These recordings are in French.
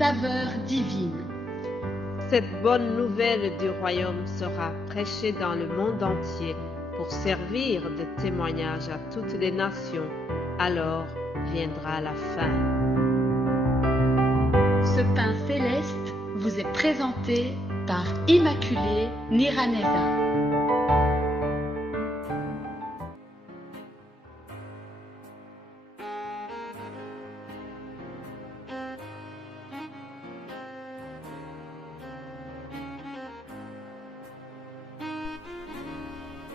saveur divine. Cette bonne nouvelle du royaume sera prêchée dans le monde entier pour servir de témoignage à toutes les nations. Alors viendra la fin. Ce pain céleste vous est présenté par Immaculée Niraneza.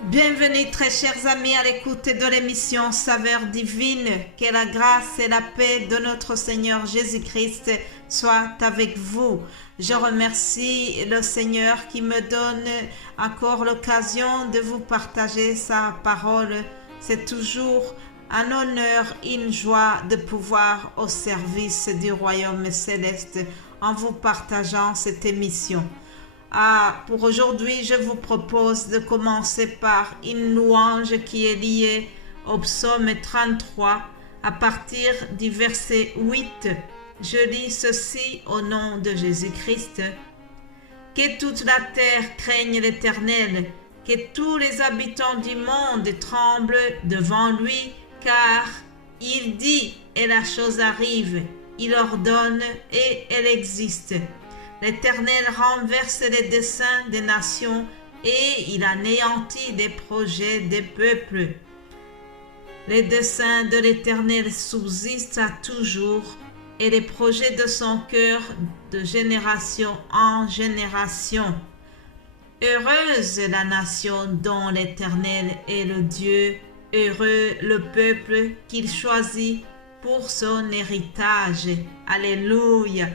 Bienvenue très chers amis à l'écoute de l'émission Saveur divine. Que la grâce et la paix de notre Seigneur Jésus-Christ soient avec vous. Je remercie le Seigneur qui me donne encore l'occasion de vous partager sa parole. C'est toujours un honneur et une joie de pouvoir au service du royaume céleste en vous partageant cette émission. Pour aujourd'hui, je vous propose de commencer par une louange qui est liée au psaume 33 à partir du verset 8. Je lis ceci au nom de Jésus-Christ. Que toute la terre craigne l'Éternel, que tous les habitants du monde tremblent devant lui, car il dit et la chose arrive, il ordonne et elle existe. L'Éternel renverse les desseins des nations et il anéantit les projets des peuples. Les desseins de l'Éternel subsistent à toujours et les projets de son cœur de génération en génération. Heureuse la nation dont l'Éternel est le Dieu, heureux le peuple qu'il choisit pour son héritage. Alléluia.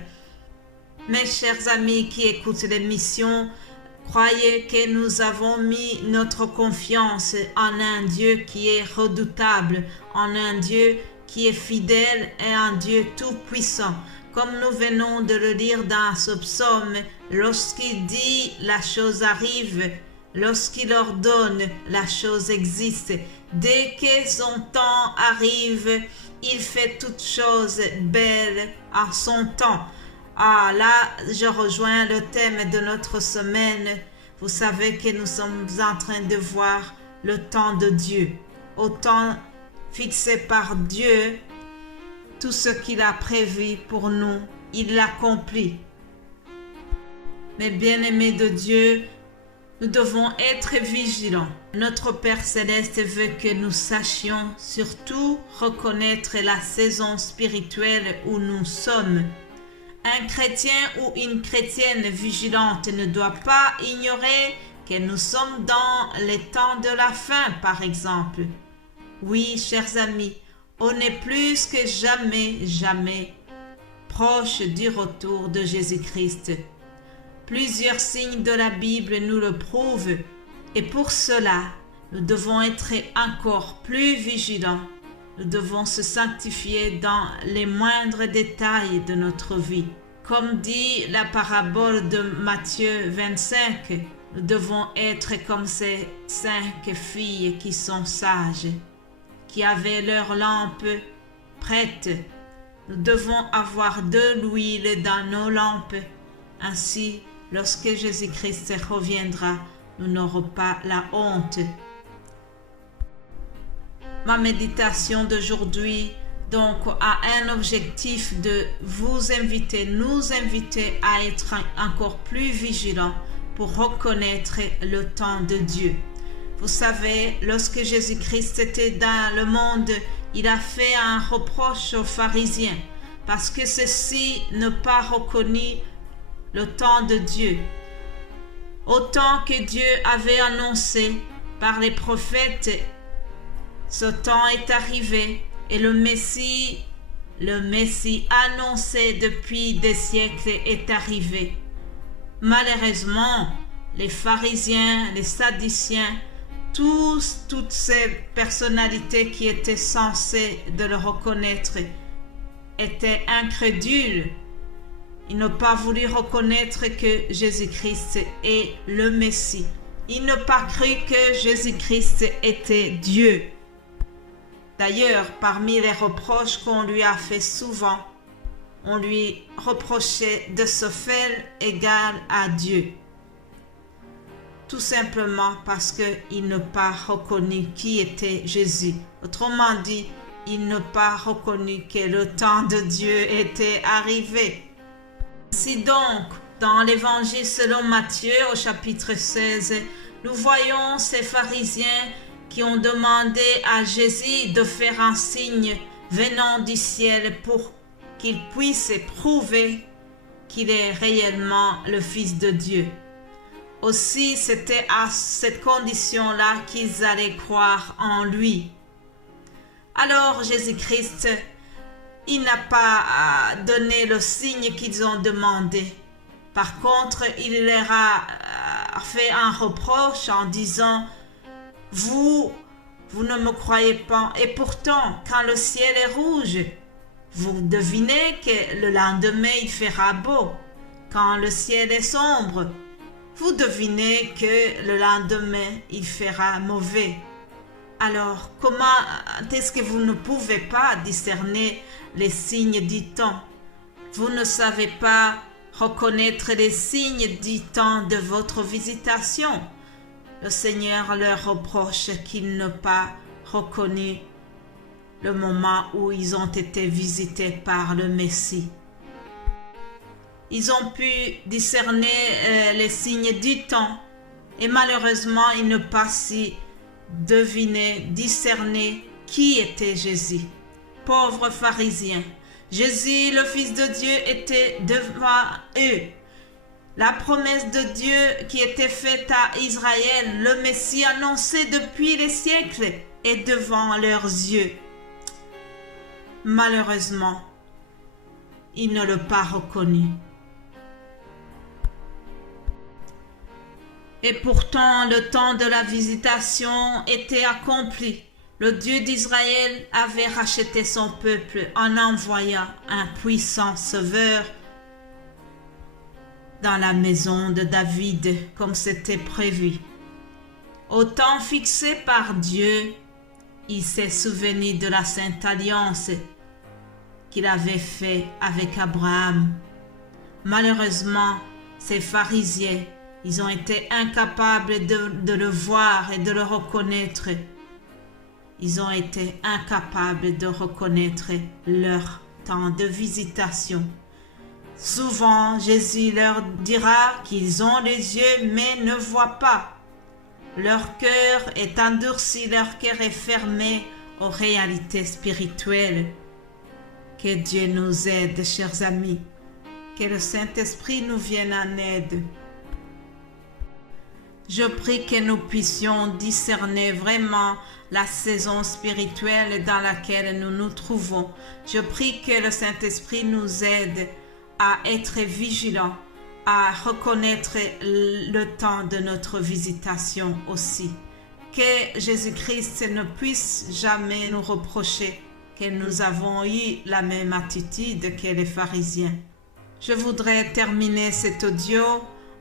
Mes chers amis qui écoutent l'émission, croyez que nous avons mis notre confiance en un Dieu qui est redoutable, en un Dieu qui est fidèle et un Dieu tout-puissant. Comme nous venons de le lire dans ce psaume, lorsqu'il dit la chose arrive, lorsqu'il ordonne la chose existe. Dès que son temps arrive, il fait toutes choses belles à son temps. Là, je rejoins le thème de notre semaine. Vous savez que nous sommes en train de voir le temps de Dieu. Au temps fixé par Dieu, tout ce qu'il a prévu pour nous, il l'accomplit. Mais bien-aimés de Dieu, nous devons être vigilants. Notre Père Céleste veut que nous sachions surtout reconnaître la saison spirituelle où nous sommes. Un chrétien ou une chrétienne vigilante ne doit pas ignorer que nous sommes dans les temps de la fin, par exemple. Oui, chers amis, on est plus que jamais proche du retour de Jésus-Christ. Plusieurs signes de la Bible nous le prouvent et pour cela, nous devons être encore plus vigilants. Nous devons se sanctifier dans les moindres détails de notre vie. Comme dit la parabole de Matthieu 25, nous devons être comme ces 5 filles qui sont sages, qui avaient leur lampe prête. Nous devons avoir de l'huile dans nos lampes. Ainsi, lorsque Jésus-Christ reviendra, nous n'aurons pas la honte. Ma méditation d'aujourd'hui donc a un objectif de vous inviter, nous inviter à être encore plus vigilants pour reconnaître le temps de Dieu. Vous savez, lorsque Jésus-Christ était dans le monde, il a fait un reproche aux pharisiens parce que ceux-ci n'ont pas reconnu le temps de Dieu. Autant que Dieu avait annoncé par les prophètes, ce temps est arrivé et le Messie annoncé depuis des siècles est arrivé. Malheureusement, les pharisiens, les sadduciens, toutes ces personnalités qui étaient censées de le reconnaître étaient incrédules. Ils n'ont pas voulu reconnaître que Jésus-Christ est le Messie. Ils n'ont pas cru que Jésus-Christ était Dieu. D'ailleurs, parmi les reproches qu'on lui a fait souvent, on lui reprochait de se faire égal à Dieu. Tout simplement parce qu'il n'a pas reconnu qui était Jésus. Autrement dit, il n'a pas reconnu que le temps de Dieu était arrivé. Si donc, dans l'évangile selon Matthieu au chapitre 16, nous voyons ces pharisiens qui ont demandé à Jésus de faire un signe venant du ciel pour qu'il puisse prouver qu'il est réellement le Fils de Dieu. Aussi, c'était à cette condition-là qu'ils allaient croire en lui. Alors Jésus-Christ, il n'a pas donné le signe qu'ils ont demandé. Par contre, il leur a fait un reproche en disant « Vous ne me croyez pas, et pourtant, quand le ciel est rouge, vous devinez que le lendemain il fera beau. Quand le ciel est sombre, vous devinez que le lendemain il fera mauvais. Alors, comment est-ce que vous ne pouvez pas discerner les signes du temps? Vous ne savez pas reconnaître les signes du temps de votre visitation. Le Seigneur leur reproche qu'ils n'ont pas reconnu le moment où ils ont été visités par le Messie. Ils ont pu discerner les signes du temps et malheureusement, ils n'ont pas su discerner qui était Jésus. Pauvres pharisiens, Jésus, le Fils de Dieu, était devant eux. La promesse de Dieu qui était faite à Israël, le Messie annoncé depuis les siècles, est devant leurs yeux. Malheureusement, ils ne l'ont pas reconnu. Et pourtant, le temps de la visitation était accompli. Le Dieu d'Israël avait racheté son peuple en envoyant un puissant sauveur dans la maison de David, comme c'était prévu. Au temps fixé par Dieu, il s'est souvenu de la Sainte Alliance qu'il avait faite avec Abraham. Malheureusement, ces pharisiens, ils ont été incapables de le voir et de le reconnaître. Ils ont été incapables de reconnaître leur temps de visitation. Souvent, Jésus leur dira qu'ils ont les yeux mais ne voient pas. Leur cœur est endurci, leur cœur est fermé aux réalités spirituelles. Que Dieu nous aide, chers amis. Que le Saint-Esprit nous vienne en aide. Je prie que nous puissions discerner vraiment la saison spirituelle dans laquelle nous nous trouvons. Je prie que le Saint-Esprit nous aide à être vigilants, à reconnaître le temps de notre visitation aussi. Que Jésus-Christ ne puisse jamais nous reprocher que nous avons eu la même attitude que les pharisiens. Je voudrais terminer cet audio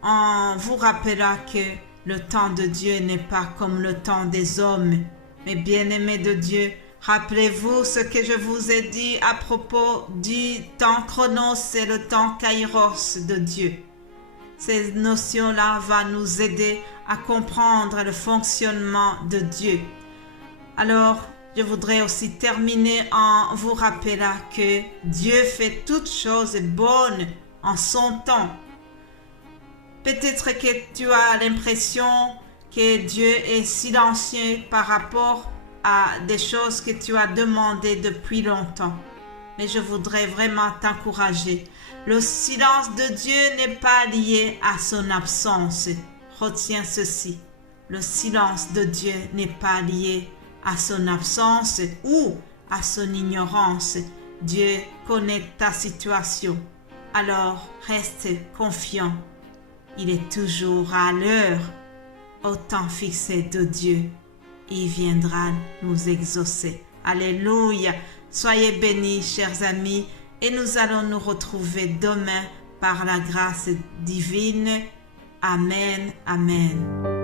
en vous rappelant que le temps de Dieu n'est pas comme le temps des hommes. Mais bien-aimés de Dieu, rappelez-vous ce que je vous ai dit à propos du temps chronos et le temps kairos de Dieu. Ces notions-là vont nous aider à comprendre le fonctionnement de Dieu. Alors, je voudrais aussi terminer en vous rappelant que Dieu fait toutes choses bonnes en son temps. Peut-être que tu as l'impression que Dieu est silencieux par rapport à des choses que tu as demandées depuis longtemps. Mais je voudrais vraiment t'encourager. Le silence de Dieu n'est pas lié à son absence. Retiens ceci. Le silence de Dieu n'est pas lié à son absence ou à son ignorance. Dieu connaît ta situation. Alors, reste confiant. Il est toujours à l'heure, au temps fixé de Dieu. Il viendra nous exaucer. Alléluia. Soyez bénis, chers amis, et nous allons nous retrouver demain par la grâce divine. Amen. Amen.